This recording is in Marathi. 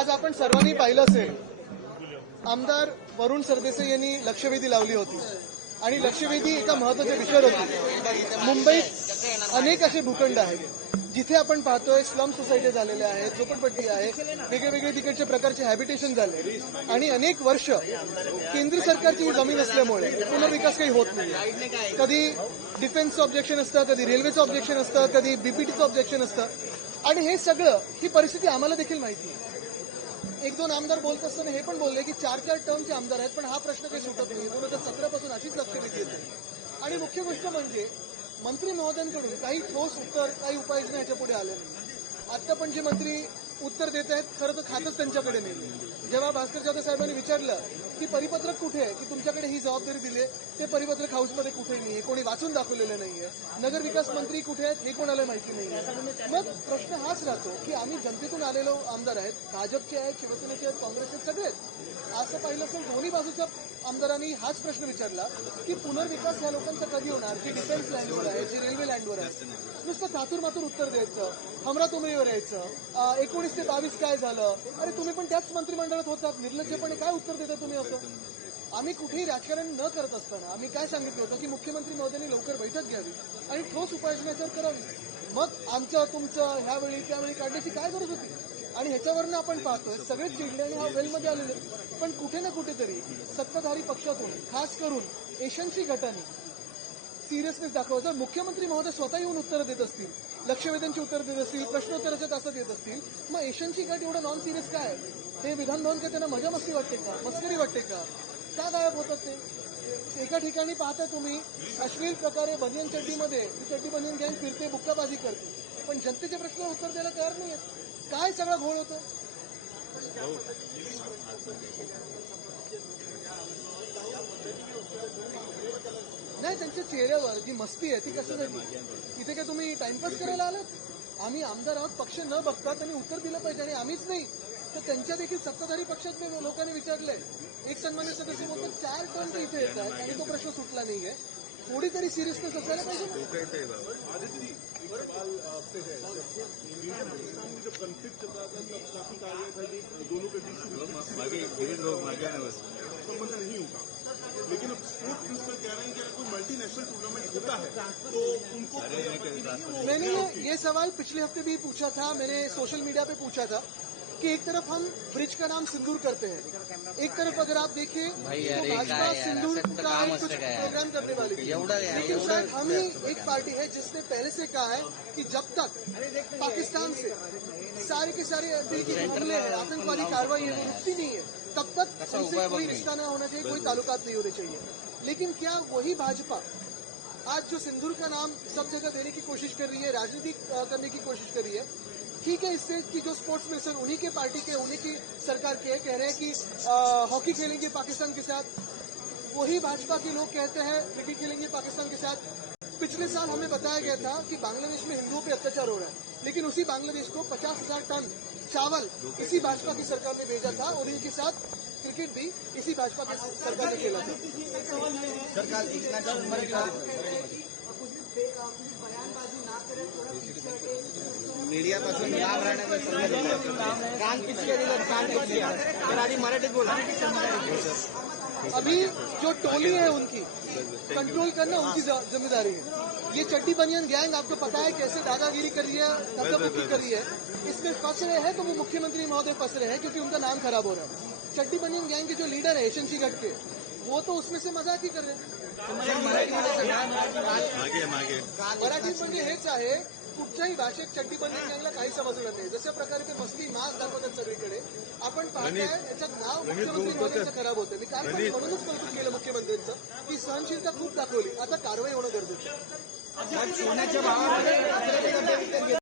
आज आपण सर्वांनी पाहिलं असेल, आमदार वरुण सरदेसाई यांनी लक्षवेधी लावली होती आणि लक्षवेधी एका महत्वाच्या विषयावर होती. मुंबईत अनेक असे भूखंड आहेत जिथे आपण पाहतोय स्लम सोसायटी झालेल्या आहेत, झोपडपट्टी आहे, वेगवेगळे तिकडचे प्रकारचे हॅबिटेशन झाले आणि अनेक वर्ष केंद्र सरकारची ही जमीन असल्यामुळे पुनर्विकास काही होत नाही. कधी डिफेन्सचं ऑब्जेक्शन असतं, कधी रेल्वेचं ऑब्जेक्शन असतं, कधी बीपीटीचं ऑब्जेक्शन असतं आणि हे सगळं ही परिस्थिती आम्हाला देखील माहिती आहे. एक दोन आमदार बोलत असताना हे पण बोलले की 4-4 टर्मचे आमदार आहेत, पण हा प्रश्न काही सुटत नाही. 2017 पासून अशीच लक्षवेधी येते आणि मुख्य गोष्ट म्हणजे मंत्री महोदयांकडून काही ठोस उत्तर, काही उपाययोजना याच्या पुढे आले नाही. आता पण जे मंत्री उत्तर देत आहेत खरं तर खातच त्यांच्याकडे नाही. जेव्हा भास्कर जाधव साहेबांनी विचारलं की परिपत्रक कुठे आहे, की तुमच्याकडे ही जबाबदारी दिली, ते परिपत्रक हाऊसमध्ये कुठे नाहीये, कोणी वाचून दाखवलेलं नाहीये. नगर विकास मंत्री कुठे आहेत हे कोणाला माहिती नाहीये. मग प्रश्न हाच राहतो की आम्ही जनतेतून आलेलो आमदार आहेत, भाजपचे आहेत, शिवसेनेचे आहेत, काँग्रेसचे सगळे आहेत. असं पाहिलं असेल दोन्ही बाजूच्या आमदारांनी हाच प्रश्न विचारला की पुनर्विकास ह्या लोकांचा कधी होणार, जे डिफेन्स लँडवर आहे, जे रेल्वे लँडवर आहे. नुसतं थातूर मातूर उत्तर द्यायचं, हमरातुमरीवर यायचं, 19 ते 22 काय झालं, अरे तुम्ही पण त्याच मंत्रिमंडळात होतात, निर्लज्जपणे काय उत्तर देता तुम्ही असं. आम्ही कुठेही राजकारण न करत असताना आम्ही काय सांगितलं होतं की मुख्यमंत्री महोदयांनी लवकर बैठक घ्यावी आणि ठोस उपाययोजना याच्यावर करावी. मग आमचं तुमचं ह्यावेळी त्यावेळी काढण्याची काय गरज होती. आणि ह्याच्यावरनं आपण पाहतोय सगळेच चिडले आणि हा वेलमध्ये आलेले. पण कुठे ना कुठेतरी सत्ताधारी पक्षातून खास करून एशियनची गटाने सिरियसनेस दाखवलं. जर मुख्यमंत्री महोदय स्वतः येऊन उत्तर देत असतील, लक्षवेधांची उत्तर देत असतील, प्रश्नोत्तराच्या तासात येत असतील, मग एशियनची गट एवढं नॉन सिरियस काय? हे विधान भवन का त्यांना मजा मस्ती वाटते का, मस्करी वाटते का, का गायब होतात ते? एका ठिकाणी पाहता तुम्ही अश्लील प्रकारे बनियन चड्डीमध्ये चड्डी बनियन गँग फिरते, बुक्काबाजी करते, पण जनतेच्या प्रश्नाला उत्तर द्यायला तयार नाही. काय सगळा घोळ होतो. नाही, त्यांच्या चेहऱ्यावर जी मस्ती आहे ती कशासाठी? इथे काय तुम्ही टाइमपास करायला आलात? आम्ही आमदार आहोत, पक्ष न बघता त्यांनी उत्तर दिलं पाहिजे आणि आम्हीच नाही तर त्यांच्या देखील सत्ताधारी पक्षातल्या लोकांनी विचारलंय. एक सन्मान्य सदस्य बोलतात 4 टर्म ते इथे येतात आणि तो प्रश्न सुटला नाहीये. थोडी तरी सिरियसनेस असायला पाहिजे. लेकिन स्पोर्ट्स मिनिस्टर कह रहे हैं कि अगर कोई मल्टीनेशनल टूर्नामेंट होता है तो उनको मैंने ये सवाल पिछले हफ्ते भी पूछा था, मैंने सोशल मीडिया पे पूछा था कि एक तरफ हम ब्रिज का नाम सिंदूर करते हैं, एक तरफ अगर आप देखें तो भाजपा सिंदूर का कुछ प्रोग्राम करने वाली थी, लेकिन शायद हम ही एक पार्टी है जिसने पहले से कहा है कि जब तक पाकिस्तान से सारे के सारे दिल की हमले हैं, आतंकवादी कार्रवाई है, वो रुकती नहीं है, तब तक उनसे कोई रिश्ता न होना चाहिए, कोई ताल्लुकात नहीं होने चाहिए. लेकिन क्या वही भाजपा आज जो सिंदूर का नाम सब जगह देने की कोशिश कर रही है, राजनीति करने की कोशिश कर रही है, ठीक है, इससे कि जो स्पोर्ट्स मिनिस्टर उन्हीं के पार्टी के, उन्हीं की सरकार के कह रहे हैं कि हॉकी खेलेंगे पाकिस्तान के साथ, वही भाजपा के लोग कहते हैं क्रिकेट खेलेंगे पाकिस्तान के साथ. पिछले साल हमें बताया गया था कि बांग्लादेश में हिंदुओं पे अत्याचार हो रहा है, लेकिन उसी बांग्लादेश को 50,000 टन चावल इसी भाजपा की सरकार ने भेजा था और इनके साथ क्रिकेट भी इसी भाजपा की सरकार ने खेला था. मीडियापासून लांब राहण्याचं कान पिचके दिलं, कान पिचके तर आधी मराठीत बोला. अभी जो टोली है उनकी कंट्रोल करना उनकी जिम्मेदारी है. ये चड्डी बनियन गैंग आपको पता है कैसे दादागिरी कर रही है, धक्कामुक्की कर रही है. इसमें फंस रहे हैं तो वो मुख्यमंत्री महोदय फंस रहे हैं क्योंकि उनका नाम खराब हो रहा है. चड्डी बनियन गैंग के जो लीडर है एशियनसी गट के, वो तो उसमें से मजाक ही कर रहे हैं. मराठी म्हणजे हेच आहे, कुठच्याही भाषेत चड्डी बनियन गँगला काही समजलं नाही. जशा प्रकारे ते मस्ती मास दाखवतात सगळीकडे आपण पाहताय, याच्यात नाव मुख्यमंत्री महोदयांचं खराब होतं. मी काल पण म्हणूनच कौतुक केलं मुख्यमंत्र्यांचं की सहनशीलता खूप दाखवली, आता कारवाई होणं गरजेचं. सोन्याच्या भावामध्ये